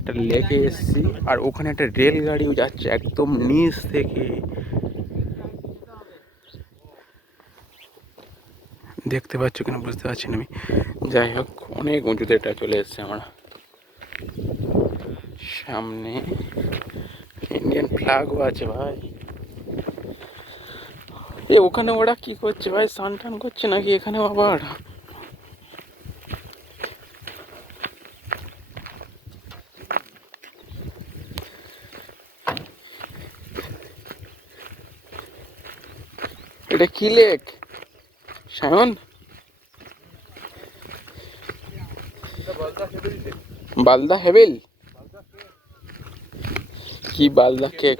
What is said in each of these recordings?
একটা লেকে এসেছি, আর ওখানে একটা রেলগাড়িও যাচ্ছে একদম নিচ থেকে। দেখতে পাচ্ছ কিনা বুঝতে পারছি না আমি। যাই হোক, অনেক উঁচুতে এটা চলে এসছে আমরা। সামনে ইন্ডিয়ান ফ্ল্যাগও আছে ভাই। এ ওখানে ওরা কি করছে ভাই? স্নান টান করছে নাকি এখানে আবার? এটা কি লেক সায়ন? বালদা হেভেল? কি বালদা কেক?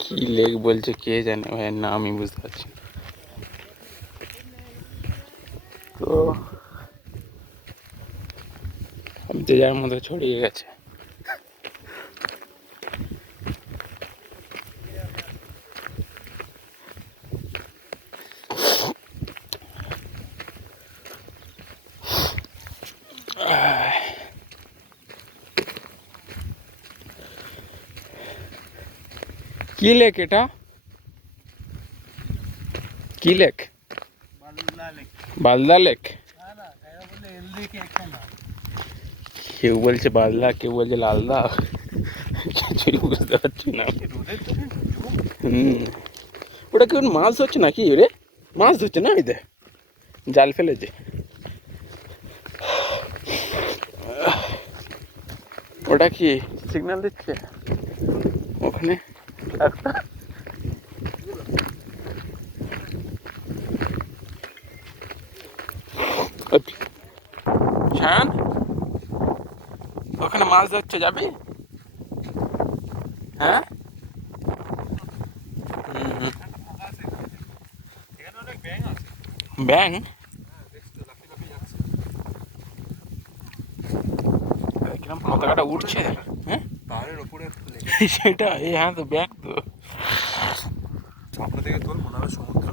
কি লেক বলছে কে জানে ভাই, না আমি বুঝতে পারছি। তো যে যার মধ্যে ছড়িয়ে গেছে। কি লেক এটা? কি লেক? বালদা লেক। কেউ বলছে বালদা, কেউ বলছে লালদা, কিছুই বুঝতে পারছি না। ওটা কি মাছ ধরছে নাকি রে? মাছ ধরছে না? এদের জাল ফেলেছে। ওটা কি সিগন্যাল দিচ্ছে ওখানে একটা? শায়ান, ওখানে মাছ ধরছে, যাবি? হ্যাঁ, ব্যাং? কিরম পতাকাটা উঠছে, হ্যাঁ পাহাড়ের উপরে। সেটা, হ্যাঁ তো ব্যাং তো। সামনে থেকে তোর মনে হবে সমুদ্র।